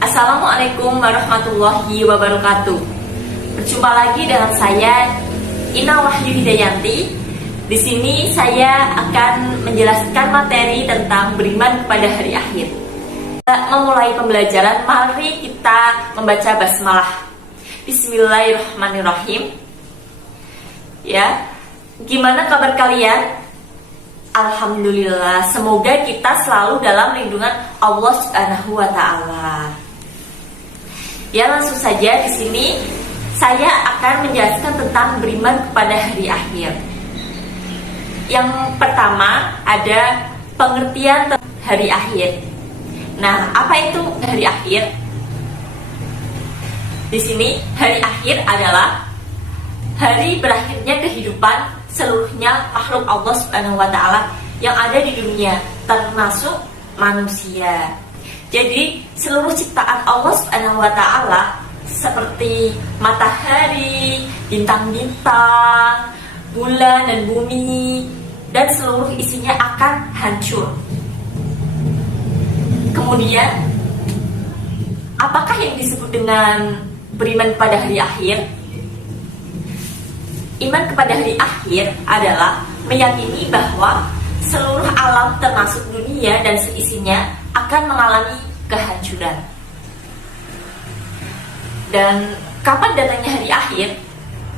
Assalamualaikum warahmatullahi wabarakatuh. Berjumpa lagi dengan saya Ina Wahyu Hidayanti. Di sini saya akan menjelaskan materi tentang beriman kepada hari akhir. Memulai pembelajaran, mari kita membaca basmalah. Bismillahirrahmanirrahim. Ya, gimana kabar kalian? Alhamdulillah, semoga kita selalu dalam lindungan Allah Subhanahu wa Ta'ala. Ya, langsung saja di sini saya akan menjelaskan tentang beriman kepada hari akhir. Yang pertama ada pengertian hari akhir. Nah, apa itu hari akhir? Di sini hari akhir adalah hari berakhirnya kehidupan seluruhnya makhluk Allah Subhanahu wa Ta'ala yang ada di dunia, termasuk manusia. Jadi seluruh ciptaan Allah Subhanahu wa Ta'ala seperti matahari, bintang-bintang, bulan dan bumi, dan seluruh isinya akan hancur. Kemudian, apakah yang disebut dengan beriman pada hari akhir? Iman kepada hari akhir adalah meyakini bahwa seluruh alam termasuk dunia dan seisinya akan mengalami kehancuran. Dan kapan datangnya hari akhir?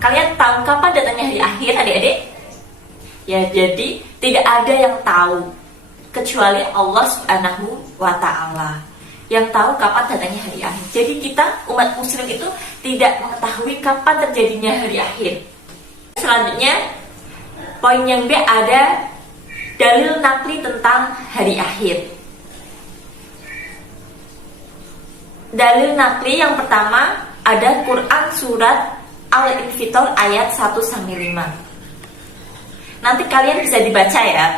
Kalian tahu kapan datangnya hari akhir, adik-adik? Ya, jadi tidak ada yang tahu kecuali Allah Subhanahu wa Ta'ala yang tahu kapan datangnya hari akhir. Jadi kita umat muslim itu tidak mengetahui kapan terjadinya hari akhir. Selanjutnya, poin yang B ada dalil nakli tentang hari akhir. Dalil nakli yang pertama ada Quran surat Al-Infitor ayat 1-5. Nanti kalian bisa dibaca ya.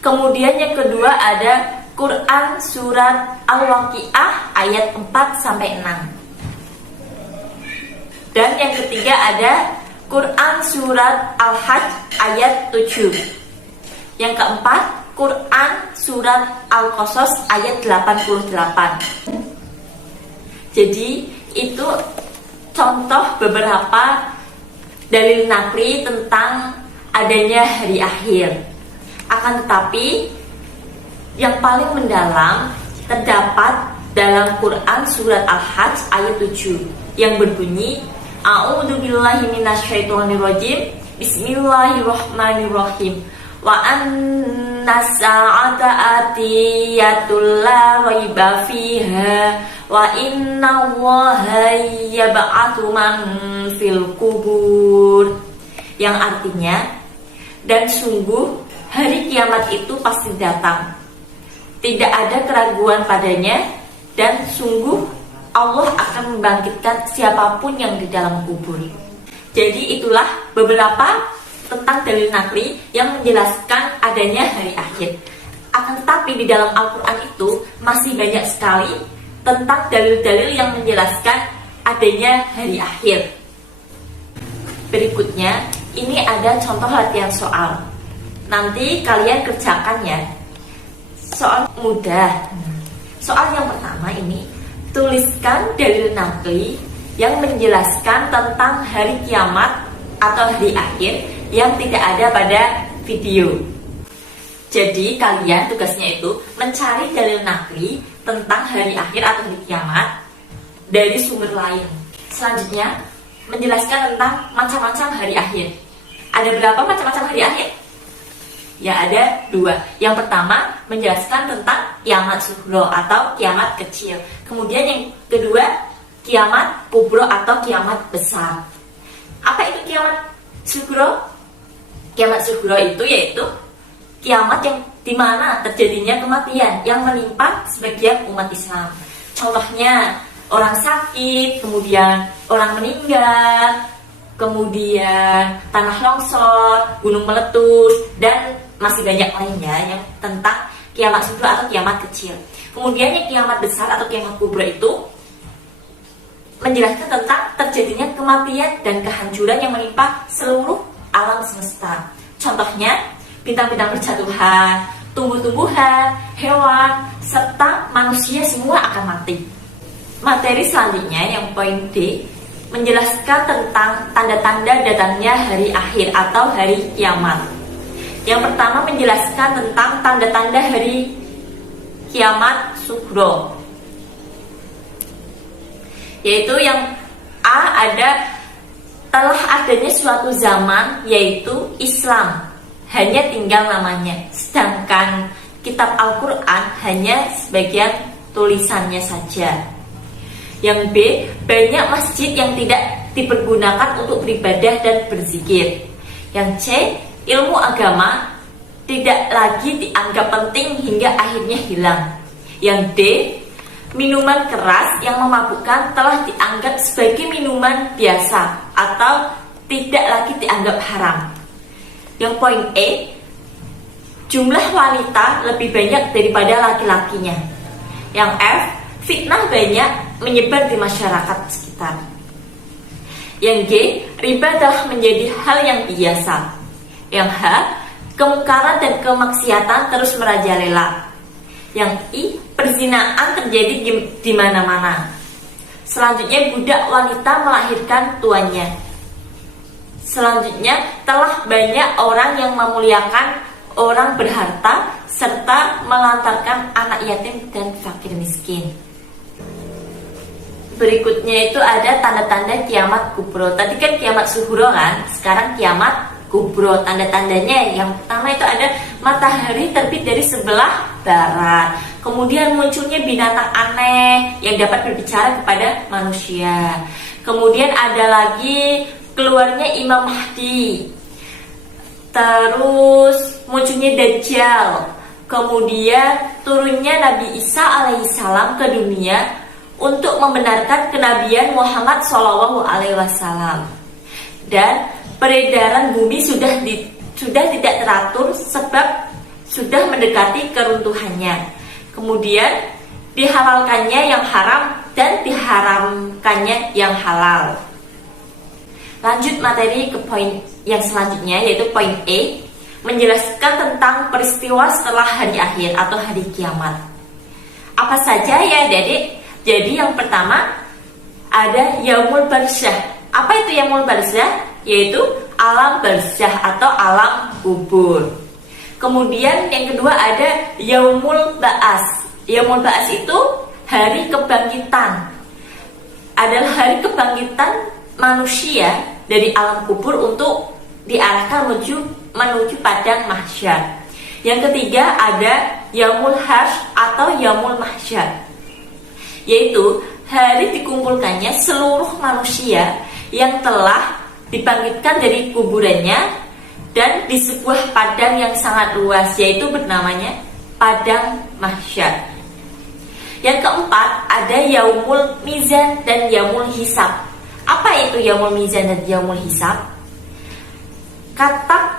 Kemudian yang kedua ada Quran surat Al-Waqiah ayat 4-6. Dan yang ketiga ada Quran surat Al-Hajj ayat 7. Yang keempat, Quran surat Al-Qasas ayat 88. Jadi itu contoh beberapa dalil nakli tentang adanya hari akhir. Akan tetapi yang paling mendalam terdapat dalam Quran surat Al-Hajj ayat 7 yang berbunyi A'udzubillahi minasyaitonirrajim. Bismillahirrahmanirrahim. Wa annas sa'ata atiyatul la raiba fiha wa innallaha yab'atsu man fil kubur. Yang artinya, dan sungguh hari kiamat itu pasti datang. Tidak ada keraguan padanya, dan sungguh Allah akan membangkitkan siapapun yang di dalam kubur. Jadi itulah beberapa tentang dalil nakli yang menjelaskan adanya hari akhir. Akan tetapi di dalam Al-Quran itu masih banyak sekali tentang dalil-dalil yang menjelaskan adanya hari akhir. Berikutnya, ini ada contoh latihan soal. Nanti kalian kerjakan ya. Soal mudah. Soal yang pertama ini, tuliskan dalil nakli yang menjelaskan tentang hari kiamat atau hari akhir yang tidak ada pada video. Jadi kalian tugasnya itu mencari dalil nakli tentang hari akhir atau hari kiamat dari sumber lain. Selanjutnya menjelaskan tentang macam-macam hari akhir. Ada berapa macam-macam hari akhir? Ya, ada 2. Yang pertama menjelaskan tentang kiamat sughro atau kiamat kecil. Kemudian yang kedua kiamat kubro atau kiamat besar. Apa itu kiamat sughro? Kiamat sughro itu yaitu kiamat yang dimana terjadinya kematian yang menimpa sebagian umat Islam. Contohnya orang sakit, kemudian orang meninggal, kemudian tanah longsor, gunung meletus, dan masih banyak lainnya yang tentang kiamat sughro atau kiamat kecil. Kemudian yang kiamat besar atau kiamat kubro itu menjelaskan tentang terjadinya kematian dan kehancuran yang menimpa seluruh alam semesta. Contohnya bintang-bintang berjatuhan, tumbuh-tumbuhan, hewan, serta manusia semua akan mati. Materi selanjutnya yang poin D menjelaskan tentang tanda-tanda datangnya hari akhir atau hari kiamat. Yang pertama menjelaskan tentang tanda-tanda hari kiamat sugro, yaitu yang A ada telah adanya suatu zaman yaitu Islam, hanya tinggal namanya, sedangkan kitab Al-Quran hanya sebagian tulisannya saja. Yang B, banyak masjid yang tidak dipergunakan untuk beribadah dan berzikir. Yang C, ilmu agama tidak lagi dianggap penting hingga akhirnya hilang. Yang D, minuman keras yang memabukkan telah dianggap sebagai minuman biasa atau tidak lagi dianggap haram. Yang poin E, jumlah wanita lebih banyak daripada laki-lakinya. Yang F, fitnah banyak menyebar di masyarakat sekitar. Yang G, riba telah menjadi hal yang biasa. Yang H, kemungkaran dan kemaksiatan terus merajalela. Yang I, perzinaan terjadi di mana-mana. Selanjutnya, budak wanita melahirkan tuannya. Selanjutnya, telah banyak orang yang memuliakan orang berharta serta melantarkan anak yatim dan fakir miskin. Berikutnya itu ada tanda-tanda kiamat kubro. Tadi kan kiamat sughro kan, sekarang kiamat kubro. Tanda-tandanya yang pertama itu ada matahari terbit dari sebelah barat. Kemudian munculnya binatang aneh yang dapat berbicara kepada manusia. Kemudian ada lagi keluarnya Imam Mahdi. Terus munculnya Dajjal. Kemudian turunnya Nabi Isa alaihissalam ke dunia untuk membenarkan kenabian Muhammad SAW. Dan peredaran bumi sudah tidak teratur sebab sudah mendekati keruntuhannya. Kemudian dihalalkannya yang haram dan diharamkannya yang halal. Lanjut materi ke poin yang selanjutnya, yaitu poin E, menjelaskan tentang peristiwa setelah hari akhir atau hari kiamat. Apa saja ya adik-adik? Jadi yang pertama ada Yaumul Barsyah. Apa itu Yaumul Barsyah? Yaitu alam barzah atau alam kubur. Kemudian yang kedua ada Yaumul Ba'as. Yaumul Ba'as itu hari kebangkitan. Adalah hari kebangkitan manusia dari alam kubur untuk diarahkan menuju padang mahsyar. Yang ketiga ada Yaumul Hasyr atau Yaumul Mahsyar, yaitu hari dikumpulkannya seluruh manusia yang telah dibangkitkan dari kuburannya dan di sebuah padang yang sangat luas, yaitu bernamanya padang mahsyar. Yang keempat ada Yaumul Mizan dan Yaumul Hisab. Apa itu Yaumul Mizan dan Yaumul Hisab? Kata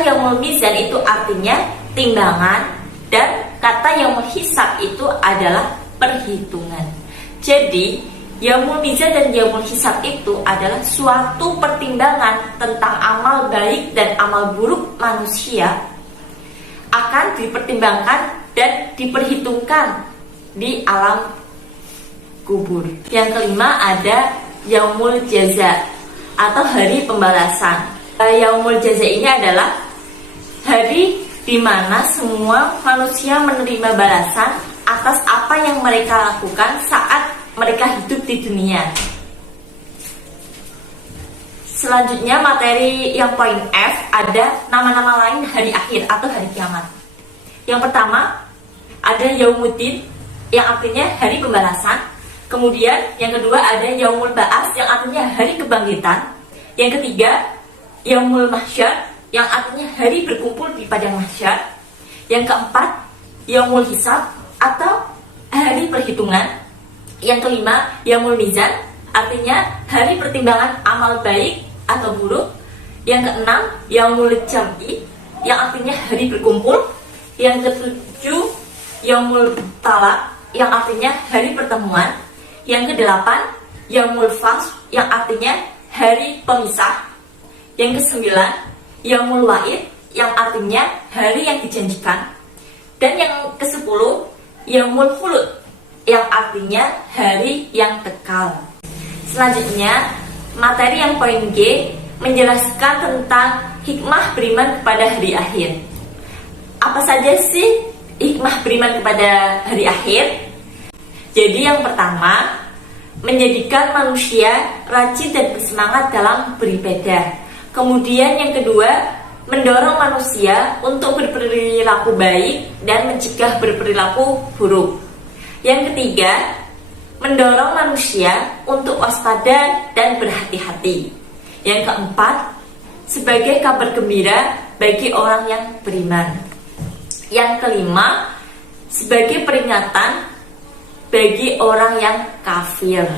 Yaumul Mizan itu artinya timbangan, dan kata Yaumul Hisab itu adalah perhitungan. Jadi Yaumul Mizan dan Yaumul Hisab itu adalah suatu pertimbangan tentang amal baik dan amal buruk manusia akan dipertimbangkan dan diperhitungkan di alam kubur. Yang kelima ada Yaumul Jaza atau hari pembalasan. Yaumul Jaza ini adalah hari di mana semua manusia menerima balasan atas apa yang mereka lakukan saat mereka hidup di dunia. Selanjutnya materi yang poin F ada nama-nama lain hari akhir atau hari kiamat. Yang pertama ada Yaumuddin yang artinya hari pembalasan. Kemudian yang kedua ada Yaumul Ba'as yang artinya hari kebangkitan. Yang ketiga Yaumul Mahsyar yang artinya hari berkumpul di padang mahsyar. Yang keempat Yaumul Hisab atau hari perhitungan. Yang kelima Yaumul Mizan artinya hari pertimbangan amal baik atau buruk. Yang keenam Yaumul Jam'i yang artinya hari berkumpul. Yang ketujuh Yaumul Talaq yang artinya hari pertemuan. Yang kedelapan Yaumul Fasl yang artinya hari pemisah. Yang kesembilan Yaumul Wa'id yang artinya hari yang dijanjikan. Dan yang ke-10, Yaumul Khulud, yang artinya hari yang kekal. Selanjutnya, materi yang poin G menjelaskan tentang hikmah beriman kepada hari akhir. Apa saja sih hikmah beriman kepada hari akhir? Jadi yang pertama, menjadikan manusia rajin dan bersemangat dalam beribadah. Kemudian yang kedua, mendorong manusia untuk berperilaku baik dan mencegah berperilaku buruk. Yang ketiga, mendorong manusia untuk waspada dan berhati-hati. Yang keempat, sebagai kabar gembira bagi orang yang beriman. Yang kelima, sebagai peringatan bagi orang yang kafir.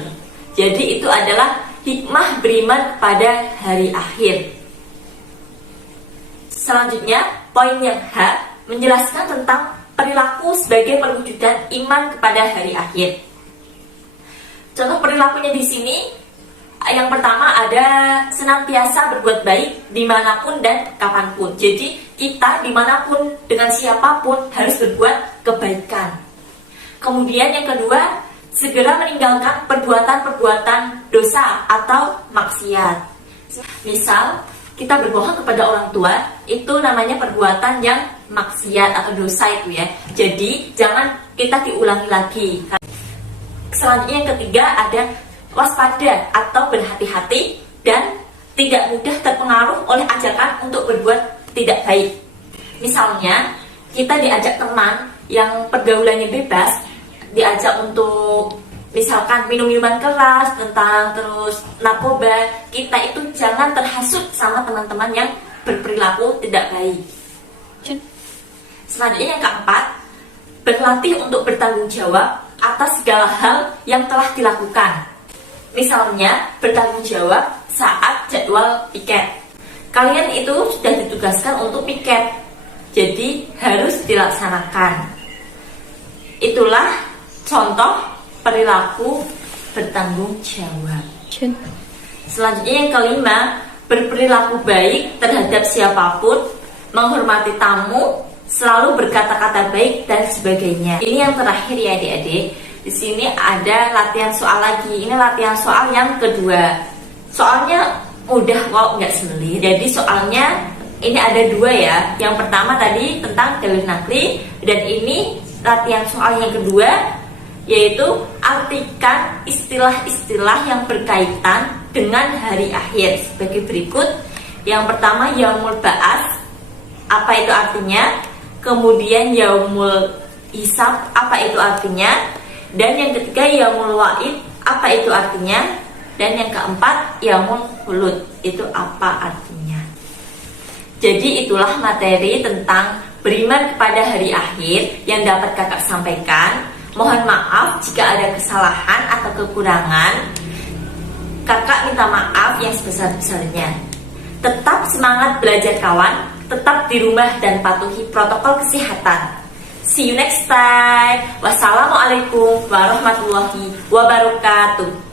Jadi itu adalah hikmah beriman pada hari akhir. Selanjutnya, poin yang H menjelaskan tentang perilaku sebagai perwujudan iman kepada hari akhir. Contoh perilakunya di sini, yang pertama ada senantiasa berbuat baik dimanapun dan kapanpun. Jadi kita dimanapun dengan siapapun harus berbuat kebaikan. Kemudian yang kedua, segera meninggalkan perbuatan-perbuatan dosa atau maksiat. Misal, kita berbohong kepada orang tua, itu namanya perbuatan yang maksiat atau dosa itu ya. Jadi jangan kita diulangi lagi. Selanjutnya yang ketiga ada waspada atau berhati-hati dan tidak mudah terpengaruh oleh ajakan untuk berbuat tidak baik. Misalnya kita diajak teman yang pergaulannya bebas, diajak untuk misalkan minum minuman keras, tentang terus narkoba, kita itu jangan terhasut sama teman-teman yang berperilaku tidak baik. Selanjutnya yang keempat, berlatih untuk bertanggung jawab atas segala hal yang telah dilakukan. Misalnya bertanggung jawab saat jadwal piket. Kalian itu sudah ditugaskan untuk piket, jadi harus dilaksanakan. Itulah contoh perilaku bertanggung jawab. Selanjutnya yang kelima, berperilaku baik terhadap siapapun, menghormati tamu, selalu berkata-kata baik dan sebagainya. Ini yang terakhir ya adik-adik. Di sini ada latihan soal lagi. Ini latihan soal yang kedua. Soalnya mudah kok, nggak sulit. Jadi soalnya ini ada dua ya. Yang pertama tadi tentang dalil nakli, dan ini latihan soal yang kedua, yaitu artikan istilah-istilah yang berkaitan dengan hari akhir sebagai berikut. Yang pertama, Yaumul Ba'ats, apa itu artinya? Kemudian Yaumul Hisab, apa itu artinya? Dan yang ketiga, Yaumul Wa'id, apa itu artinya? Dan yang keempat, Yaumul Khulud, itu apa artinya? Jadi itulah materi tentang beriman kepada hari akhir yang dapat kakak sampaikan. Mohon maaf jika ada kesalahan atau kekurangan. Kakak minta maaf yang sebesar-besarnya. Tetap semangat belajar kawan, tetap di rumah dan patuhi protokol kesehatan. See you next time. Wassalamualaikum warahmatullahi wabarakatuh.